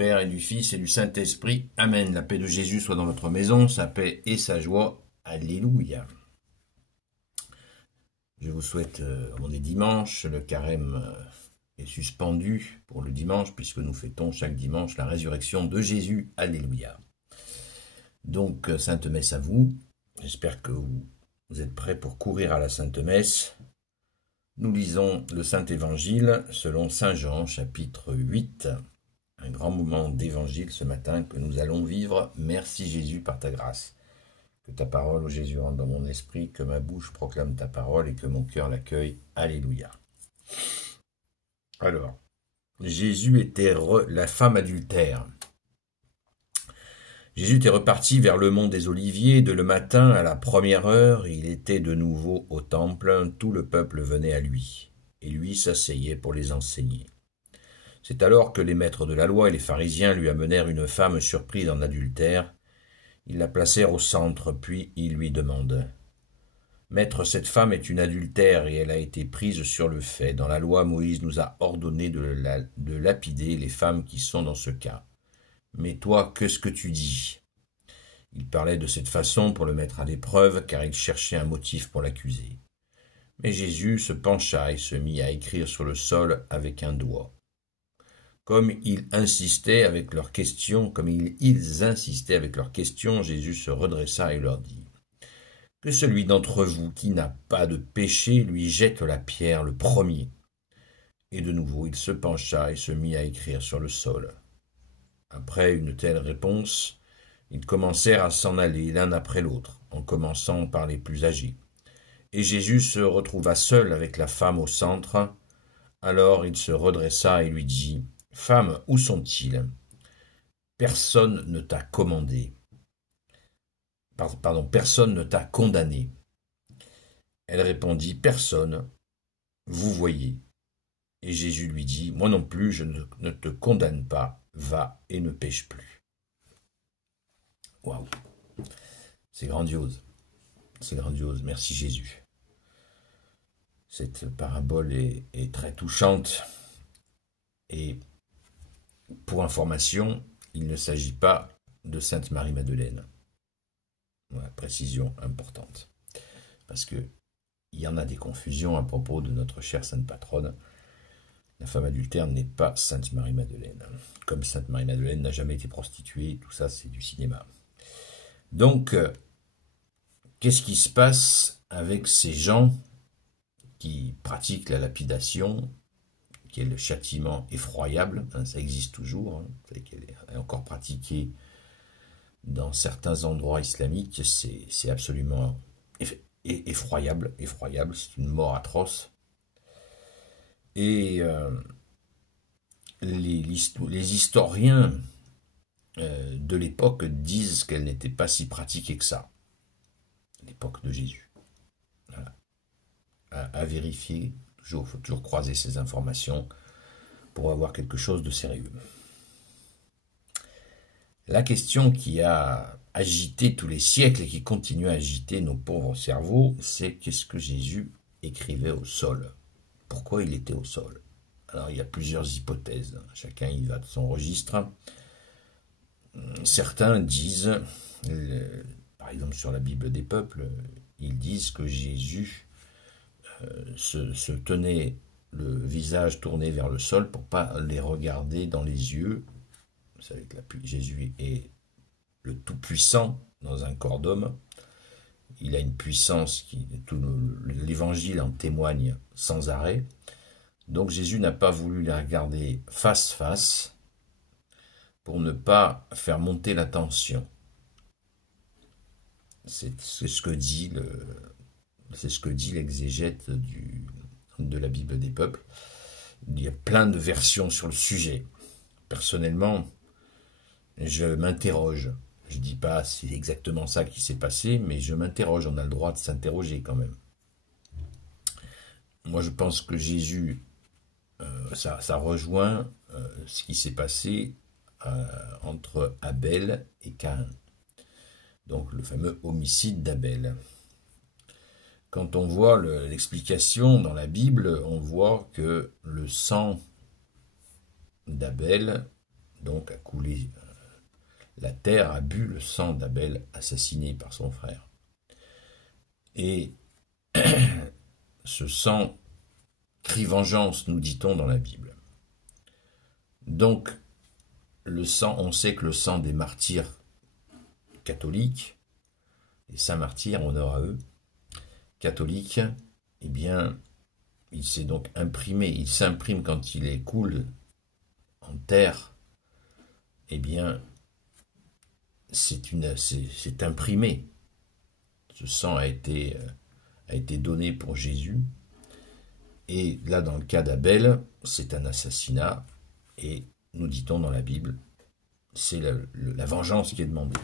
Père et du Fils et du Saint-Esprit. Amen. La paix de Jésus soit dans votre maison, sa paix et sa joie. Alléluia. Je vous souhaite, on est dimanche, le carême est suspendu pour le dimanche, puisque nous fêtons chaque dimanche la résurrection de Jésus. Alléluia. Donc, Sainte Messe à vous. J'espère que vous êtes prêts pour courir à la Sainte Messe. Nous lisons le Saint-Évangile selon Saint Jean, chapitre 8. Un grand moment d'évangile ce matin que nous allons vivre. Merci Jésus par ta grâce. Que ta parole, ô Jésus, rentre dans mon esprit, que ma bouche proclame ta parole et que mon cœur l'accueille. Alléluia. Alors, Jésus était la femme adultère. Jésus était reparti vers le mont des Oliviers. De le matin à la première heure, il était de nouveau au temple. Tout le peuple venait à lui, et lui s'asseyait pour les enseigner. C'est alors que les maîtres de la loi et les pharisiens lui amenèrent une femme surprise en adultère. Ils la placèrent au centre, puis ils lui demandent « Maître, cette femme est une adultère et elle a été prise sur le fait. Dans la loi, Moïse nous a ordonné de lapider les femmes qui sont dans ce cas. Mais toi, qu'est-ce que tu dis ?» Il parlait de cette façon pour le mettre à l'épreuve, car il cherchait un motif pour l'accuser. Mais Jésus se pencha et se mit à écrire sur le sol avec un doigt. Comme ils insistaient avec leurs questions, Jésus se redressa et leur dit « Que celui d'entre vous qui n'a pas de péché lui jette la pierre le premier. » Et de nouveau il se pencha et se mit à écrire sur le sol. Après une telle réponse, ils commencèrent à s'en aller l'un après l'autre, en commençant par les plus âgés. Et Jésus se retrouva seul avec la femme au centre. Alors il se redressa et lui dit « Femme, où sont-ils ? Personne ne t'a commandé. Personne ne t'a condamné. » Elle répondit « Personne. Vous voyez. » Et Jésus lui dit « Moi non plus, je ne te condamne pas. Va et ne pêche plus. » Waouh, c'est grandiose. C'est grandiose. Merci Jésus. Cette parabole est très touchante. Et pour information, il ne s'agit pas de Sainte Marie-Madeleine. Voilà, précision importante. Parce qu'il y en a des confusions à propos de notre chère Sainte Patronne. La femme adultère n'est pas Sainte Marie-Madeleine. Comme Sainte Marie-Madeleine n'a jamais été prostituée, tout ça c'est du cinéma. Donc, qu'est-ce qui se passe avec ces gens qui pratiquent la lapidation, qui est le châtiment effroyable, hein, ça existe toujours, hein, vous savez qu'elle est encore pratiquée dans certains endroits islamiques, c'est absolument effroyable, c'est une mort atroce. Et les historiens de l'époque disent qu'elle n'était pas si pratiquée que ça, l'époque de Jésus. Voilà. À vérifier, il faut toujours croiser ces informations pour avoir quelque chose de sérieux. La question qui a agité tous les siècles et qui continue à agiter nos pauvres cerveaux, c'est qu'est-ce que Jésus écrivait au sol ? Pourquoi il était au sol? Alors, il y a plusieurs hypothèses. Chacun y va de son registre. Certains disent, par exemple sur la Bible des peuples, ils disent que Jésus se tenait le visage tourné vers le sol pour ne pas les regarder dans les yeux. Vous savez que Jésus est le Tout-Puissant dans un corps d'homme. Il a une puissance tout l'évangile en témoigne sans arrêt. Donc Jésus n'a pas voulu les regarder face à face pour ne pas faire monter la tension. C'est ce que dit l'exégète de la Bible des peuples. Il y a plein de versions sur le sujet. Personnellement, je m'interroge. Je ne dis pas si c'est exactement ça qui s'est passé, mais je m'interroge. On a le droit de s'interroger quand même. Moi, je pense que Jésus, ça rejoint ce qui s'est passé entre Abel et Caïn. Donc, le fameux homicide d'Abel. Quand on voit l'explication dans la Bible, on voit que le sang d'Abel donc a coulé, la terre a bu le sang d'Abel assassiné par son frère. Et ce sang crie vengeance, nous dit-on dans la Bible. Donc, le sang, on sait que le sang des martyrs catholiques, les saints martyrs, honneur à eux, catholiques, eh bien, il s'est donc imprimé, il s'imprime quand il coule en terre, eh bien, c'est imprimé. Ce sang a été donné pour Jésus. Et là, dans le cas d'Abel, c'est un assassinat. Et nous dit-on dans la Bible, c'est la vengeance qui est demandée.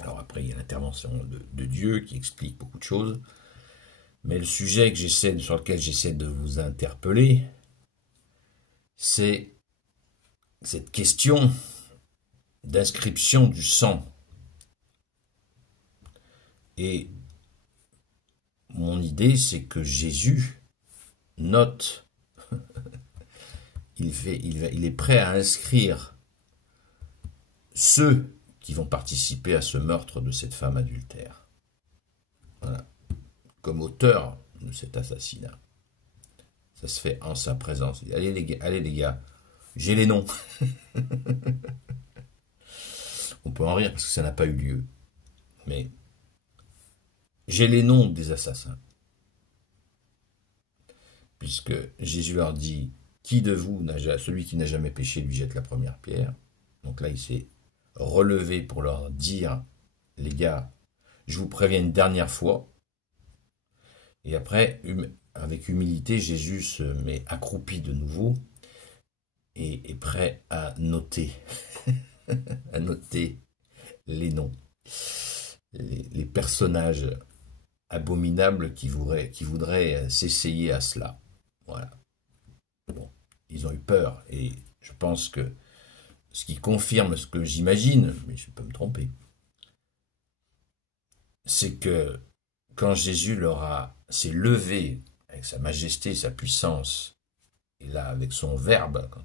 Alors après, il y a l'intervention de Dieu qui explique beaucoup de choses. Mais le sujet sur lequel j'essaie de vous interpeller, c'est cette question d'inscription du sang. Et mon idée, c'est que Jésus note, il est prêt à inscrire ceux qui vont participer à ce meurtre de cette femme adultère. Voilà. Comme auteur de cet assassinat. Ça se fait en sa présence. Allez les gars, j'ai les noms. On peut en rire parce que ça n'a pas eu lieu. Mais j'ai les noms des assassins. Puisque Jésus leur dit, qui de vous, celui qui n'a jamais péché, lui jette la première pierre. Donc là, il s'est relevé pour leur dire, les gars, je vous préviens une dernière fois. Et après, avec humilité, Jésus se met accroupi de nouveau et est prêt à noter, à noter les noms, les personnages abominables qui voudraient s'essayer à cela. Voilà. Bon, ils ont eu peur et je pense que ce qui confirme ce que j'imagine, mais je peux me tromper, c'est que quand Jésus s'est levé avec sa majesté, sa puissance, et là avec son verbe, quand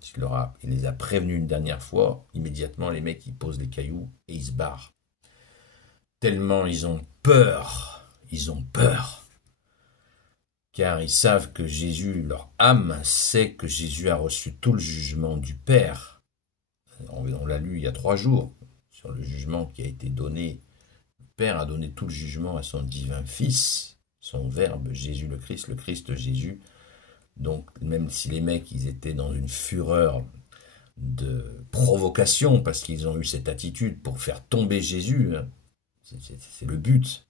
il les a prévenus une dernière fois, immédiatement les mecs ils posent les cailloux et ils se barrent. Tellement ils ont peur, car ils savent que Jésus, leur âme sait que Jésus a reçu tout le jugement du Père. On l'a lu il y a 3 jours, sur le jugement qui a été donné. Le Père a donné tout le jugement à son divin Fils, son Verbe, Jésus le Christ Jésus. Donc même si les mecs, ils étaient dans une fureur de provocation, parce qu'ils ont eu cette attitude pour faire tomber Jésus, hein, c'est le but.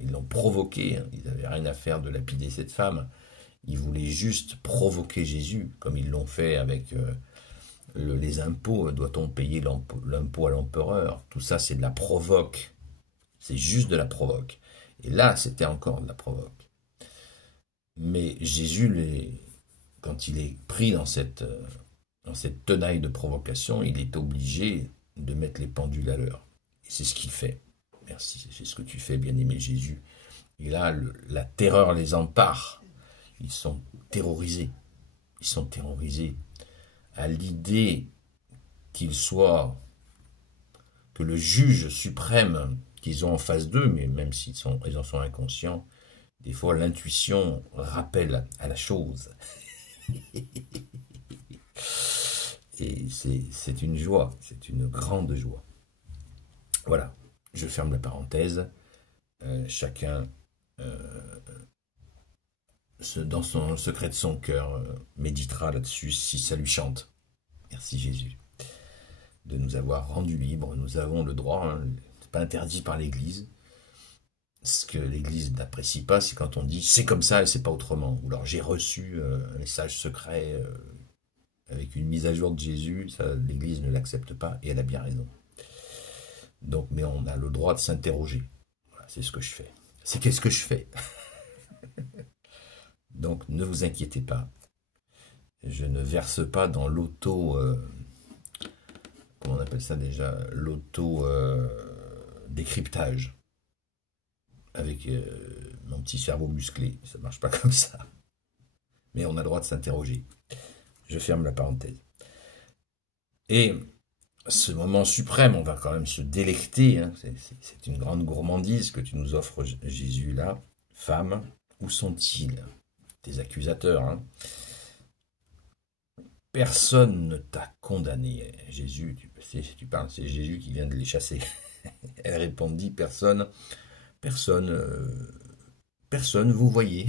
Ils l'ont provoqué, hein, ils n'avaient rien à faire de lapider cette femme. Ils voulaient juste provoquer Jésus, comme ils l'ont fait avec les impôts. Doit-on payer l'impôt à l'empereur? Tout ça, c'est de la provoque. C'est juste de la provoque. Et là, c'était encore de la provoque. Mais Jésus, quand il est pris dans cette tenaille de provocation, il est obligé de mettre les pendules à l'heure. Et c'est ce qu'il fait. Merci, c'est ce que tu fais, bien-aimé Jésus. Et là, la terreur les empare. Ils sont terrorisés. Ils sont terrorisés à l'idée que le juge suprême qu'ils ont en face d'eux, mais même s'ils en sont inconscients, des fois l'intuition rappelle à la chose. Et c'est une joie, c'est une grande joie. Voilà. Je ferme la parenthèse. Chacun, dans son secret de son cœur, méditera là-dessus si ça lui chante. Merci Jésus de nous avoir rendus libres. Nous avons le droit, hein, c'est pas interdit par l'Église. Ce que l'Église n'apprécie pas, c'est quand on dit c'est comme ça et c'est pas autrement. Ou alors j'ai reçu un message secret avec une mise à jour de Jésus. L'Église ne l'accepte pas et elle a bien raison. Donc, mais on a le droit de s'interroger. Voilà, c'est ce que je fais. C'est qu'est-ce que je fais? Donc, ne vous inquiétez pas. Je ne verse pas dans comment on appelle ça déjà? Décryptage. Avec mon petit cerveau musclé. Ça ne marche pas comme ça. Mais on a le droit de s'interroger. Je ferme la parenthèse. Et ce moment suprême, on va quand même se délecter, hein, c'est une grande gourmandise que tu nous offres, Jésus, là. Femme, où sont-ils tes accusateurs, hein? Personne ne t'a condamné, Jésus, tu parles, c'est Jésus qui vient de les chasser. Elle répondit, personne, personne, personne, vous voyez,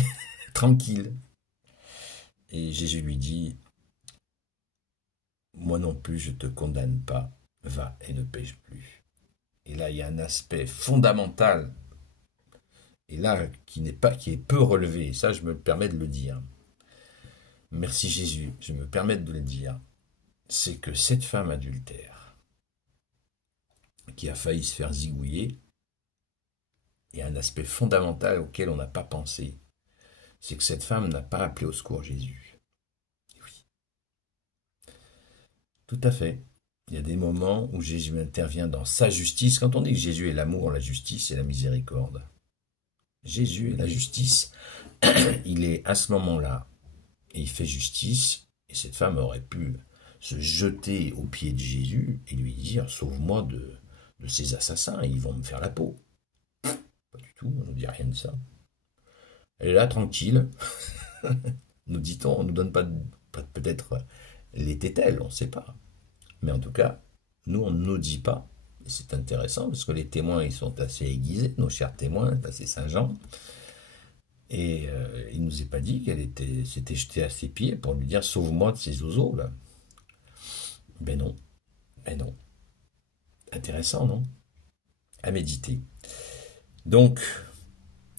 tranquille. Et Jésus lui dit, moi non plus je te condamne pas, va et ne pêche plus. Et là il y a un aspect fondamental, et là qui est peu relevé, et ça je me permets de le dire. Merci Jésus, je me permets de le dire, c'est que cette femme adultère, qui a failli se faire zigouiller, il y a un aspect fondamental auquel on n'a pas pensé, c'est que cette femme n'a pas appelé au secours Jésus. Et oui, tout à fait. Il y a des moments où Jésus intervient dans sa justice. Quand on dit que Jésus est l'amour, la justice et la miséricorde, Jésus est la justice. Il est à ce moment-là et il fait justice. Et cette femme aurait pu se jeter aux pieds de Jésus et lui dire, sauve-moi de ces assassins, ils vont me faire la peau. Pas du tout, on ne nous dit rien de ça. Elle est là, tranquille. Nous dit-on, on ne nous donne pas, peut-être l'était-elle, on ne sait pas. Mais en tout cas, nous, on ne nous dit pas. Et c'est intéressant, parce que les témoins, ils sont assez aiguisés, nos chers témoins, c'est Saint-Jean. Et il ne nous est pas dit qu'elle s'était jetée à ses pieds pour lui dire « Sauve-moi de ces oiseaux, là ». Ben non, ben non. Intéressant, non? À méditer. Donc,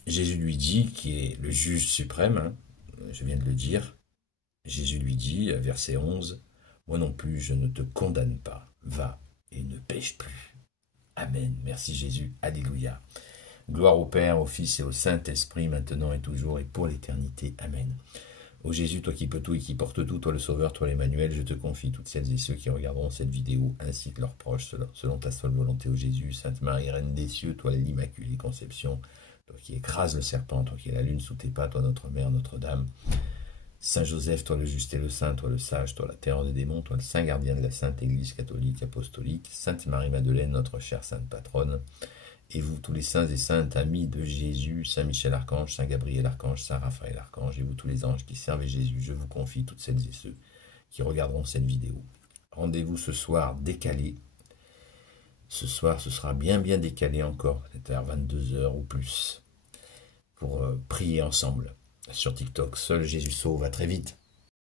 Jésus lui dit, qui est le juge suprême, hein, je viens de le dire, Jésus lui dit, verset 11, « Moi non plus, je ne te condamne pas, va et ne pêche plus. » Amen. Merci Jésus. Alléluia. Gloire au Père, au Fils et au Saint-Esprit, maintenant et toujours et pour l'éternité. Amen. Ô Jésus, toi qui peux tout et qui portes tout, toi le Sauveur, toi l'Emmanuel, je te confie toutes celles et ceux qui regarderont cette vidéo, ainsi que leurs proches, selon ta seule volonté, ô Jésus. Sainte Marie, Reine des cieux, toi l'Immaculée Conception, toi qui écrases le serpent, toi qui es la lune sous tes pas, toi notre Mère, Notre-Dame. Saint Joseph, toi le juste et le saint, toi le sage, toi la terreur des démons, toi le saint gardien de la Sainte Église catholique, apostolique, Sainte Marie-Madeleine, notre chère Sainte Patronne, et vous tous les saints et saintes amis de Jésus, Saint Michel Archange, Saint Gabriel Archange, Saint Raphaël Archange, et vous tous les anges qui servent Jésus, je vous confie toutes celles et ceux qui regarderont cette vidéo. Rendez-vous ce soir décalé. Ce soir, ce sera bien décalé encore, peut-être vers 22h ou plus, pour prier ensemble sur TikTok. Seul Jésus sauve, à très vite.